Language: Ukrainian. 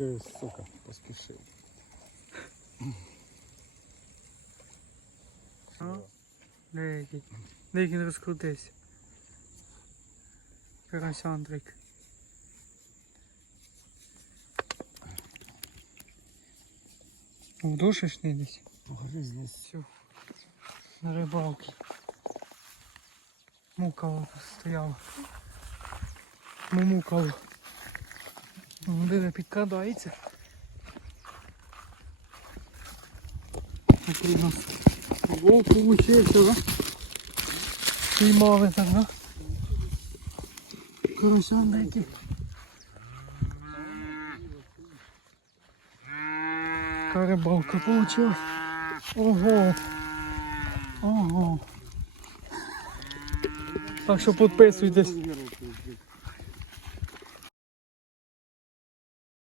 Ти, сука, поспішив. Деякий. Деякий не розкрутився. Карась Андрик. Вдушишний десь. Гриз. Все. На рибалці. Мукало стояло. Мумукало. Ну, Диви, підкрадається. Такий у нас вовк получився, да? Піймали так, да? Карасян деякий. Така рибалка получилась. Ого. Ого. Так що підписуйтесь